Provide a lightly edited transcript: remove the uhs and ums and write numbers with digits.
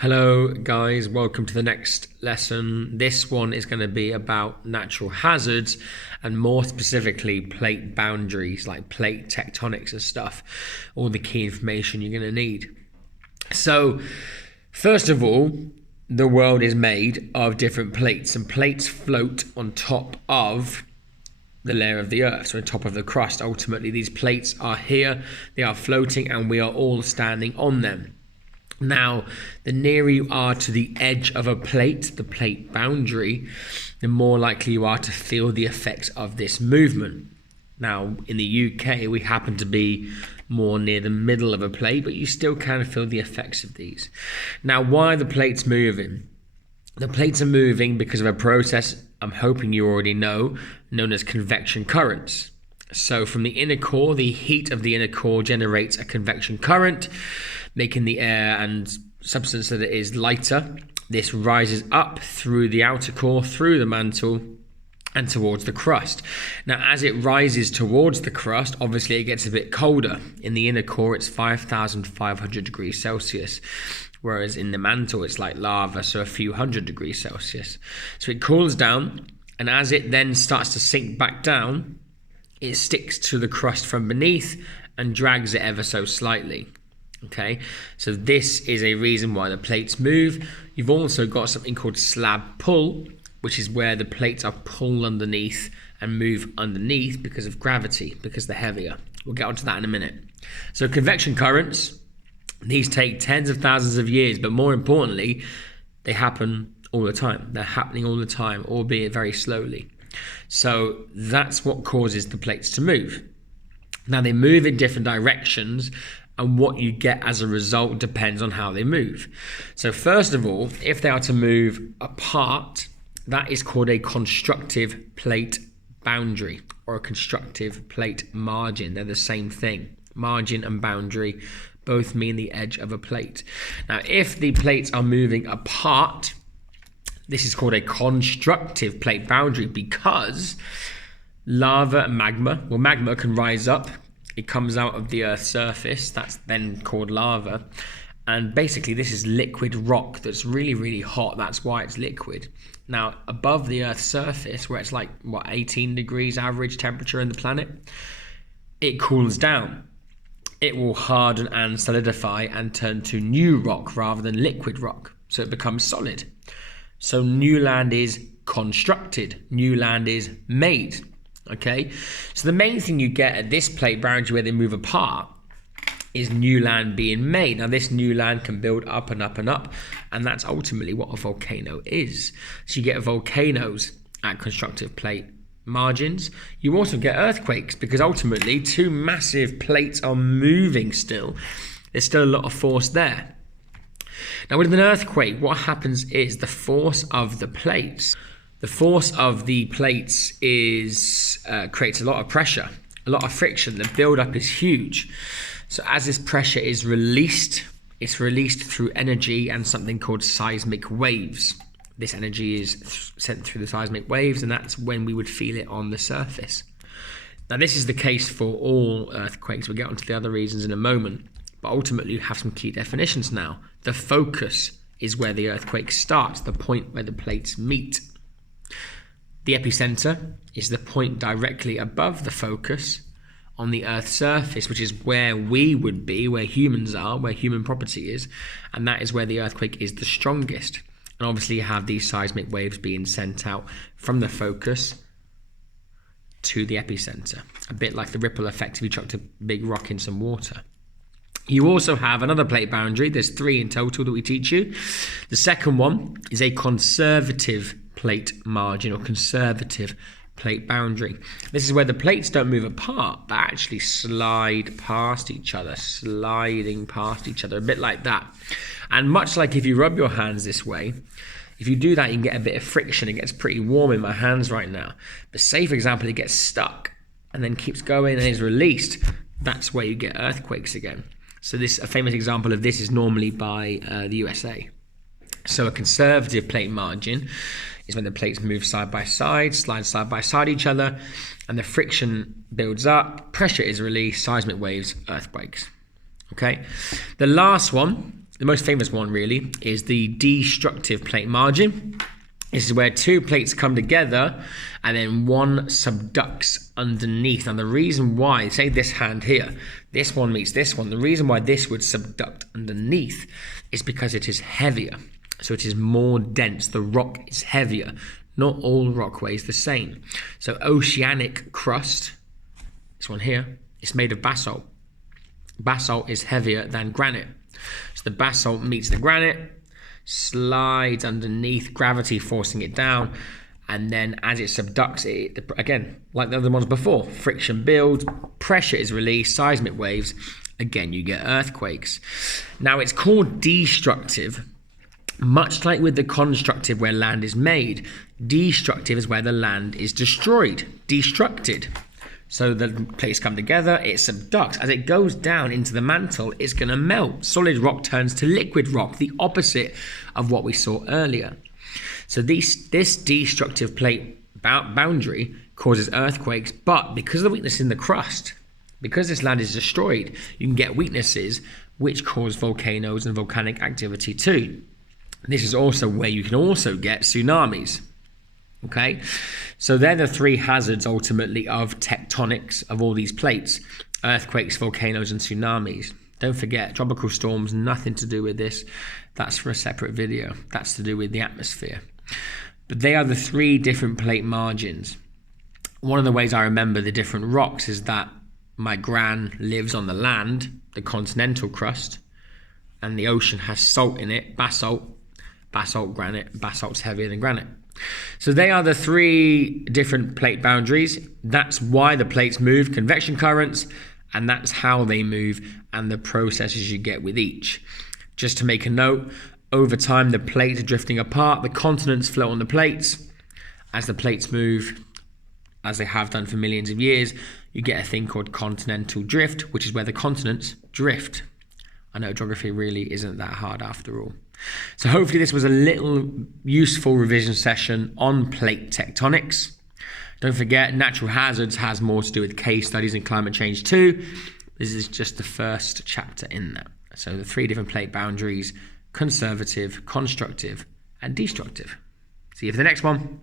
Hello guys, welcome to the next lesson. This one is going to be about natural hazards and more specifically plate boundaries, like plate tectonics and stuff. All the key information you're going to need. So first of all, the world is made of different plates, and plates float on top of the layer of the earth, so on top of the crust. Ultimately, these plates are here, they are floating, and we are all standing on them. Now, the nearer you are to the edge of a plate, the plate boundary, the more likely you are to feel the effects of this movement. Now, in the UK, we happen to be more near the middle of a plate, but you still can feel the effects of these. Now, why are the plates moving? The plates are moving because of a process I'm hoping you already know, known as convection currents. So from the inner core, the heat of the inner core generates a convection current, making the air and substance that it is lighter. This rises up through the outer core, through the mantle, and towards the crust. Now, as it rises towards the crust, obviously it gets a bit colder. In the inner core, it's 5,500 degrees Celsius, whereas in the mantle, it's like lava, so a few hundred degrees Celsius. So it cools down, and as it then starts to sink back down, it sticks to the crust from beneath and drags it ever so slightly. Okay, so this is a reason why the plates move. You've also got something called slab pull, which is where the plates are pulled underneath and move underneath because of gravity, because they're heavier. We'll get onto that in a minute. So convection currents, these take tens of thousands of years, but more importantly, they happen all the time. They're happening all the time, albeit very slowly. So that's what causes the plates to move. Now, they move in different directions, and what you get as a result depends on how they move. So first of all, if they are to move apart, that is called a constructive plate boundary or a constructive plate margin. They're the same thing. Margin and boundary both mean the edge of a plate. Now, if the plates are moving apart, this is called a constructive plate boundary because lava and magma can rise up. It comes out of the Earth's surface. That's then called lava. And basically, this is liquid rock that's really, really hot. That's why it's liquid. Now, above the Earth's surface, where it's like, 18 degrees average temperature in the planet, it cools down. It will harden and solidify and turn to new rock rather than liquid rock. So it becomes solid. So new land is constructed. New land is made. Okay, so the main thing you get at this plate boundary where they move apart is new land being made. Now, this new land can build up and up and up, and that's ultimately what a volcano is. So you get volcanoes at constructive plate margins. You also get earthquakes because ultimately two massive plates are moving still. There's still a lot of force there. Now, with an earthquake, what happens is the force of the plates creates a lot of pressure, a lot of friction. The build-up is huge. So as this pressure is released, it's released through energy and something called seismic waves. This energy is sent through the seismic waves, and that's when we would feel it on the surface. Now, this is the case for all earthquakes. We'll get onto the other reasons in a moment. But ultimately, you have some key definitions now. The focus is where the earthquake starts, the point where the plates meet. The epicenter is the point directly above the focus on the Earth's surface, which is where we would be, where humans are, where human property is, and that is where the earthquake is the strongest. And obviously you have these seismic waves being sent out from the focus to the epicenter, a bit like the ripple effect if you chucked a big rock in some water. You also have another plate boundary. There's 3 in total that we teach you. The second one is a conservative plate margin or conservative plate boundary. This is where the plates don't move apart, but actually slide past each other, sliding past each other, a bit like that. And much like if you rub your hands this way, if you do that, you can get a bit of friction. It gets pretty warm in my hands right now. But say, for example, it gets stuck and then keeps going and is released. That's where you get earthquakes again. So a famous example of this is normally by the USA. So a conservative plate margin is when the plates move side by side, slide side by side each other, and the friction builds up, pressure is released, seismic waves, earthquakes. Okay. The last one The most famous one really is the destructive plate margin. This is where two plates come together and then one subducts underneath. And the reason why, say this hand here, this one meets this one, the reason why this would subduct underneath is because it is heavier. So it is more dense. The rock is heavier. Not all rock weighs the same. So oceanic crust, this one here, is made of basalt. Basalt is heavier than granite. So the basalt meets the granite, slides underneath, gravity forcing it down, and then as it subducts it, again, like the other ones before, friction builds, pressure is released, seismic waves, again you get earthquakes. Now it's called destructive, much like with the constructive where land is made. Destructive is where the land is destroyed, destructed. So the plates come together, it subducts. As it goes down into the mantle, it's going to melt. Solid rock turns to liquid rock, the opposite of what we saw earlier. So this destructive plate boundary causes earthquakes, but because of the weakness in the crust, because this land is destroyed, you can get weaknesses which cause volcanoes and volcanic activity too. This is also where you can also get tsunamis. Okay, so they're the three hazards ultimately of tectonics of all these plates: earthquakes, volcanoes, and tsunamis. Don't forget, tropical storms, nothing to do with this. That's for a separate video. That's to do with the atmosphere. But they are the three different plate margins. One of the ways I remember the different rocks is that my gran lives on the land, the continental crust, and the ocean has salt in it, basalt, granite. Basalt's heavier than granite. So they are the three different plate boundaries. That's why the plates move, convection currents, and that's how they move and the processes you get with each. Just to make a note, over time the plates are drifting apart, the continents float on the plates. As the plates move, as they have done for millions of years, you get a thing called continental drift, which is where the continents drift. I know geography really isn't that hard after all. So hopefully this was a little useful revision session on plate tectonics. Don't forget, natural hazards has more to do with case studies and climate change too. This is just the first chapter in that. So the three different plate boundaries: conservative, constructive, and destructive. See you for the next one.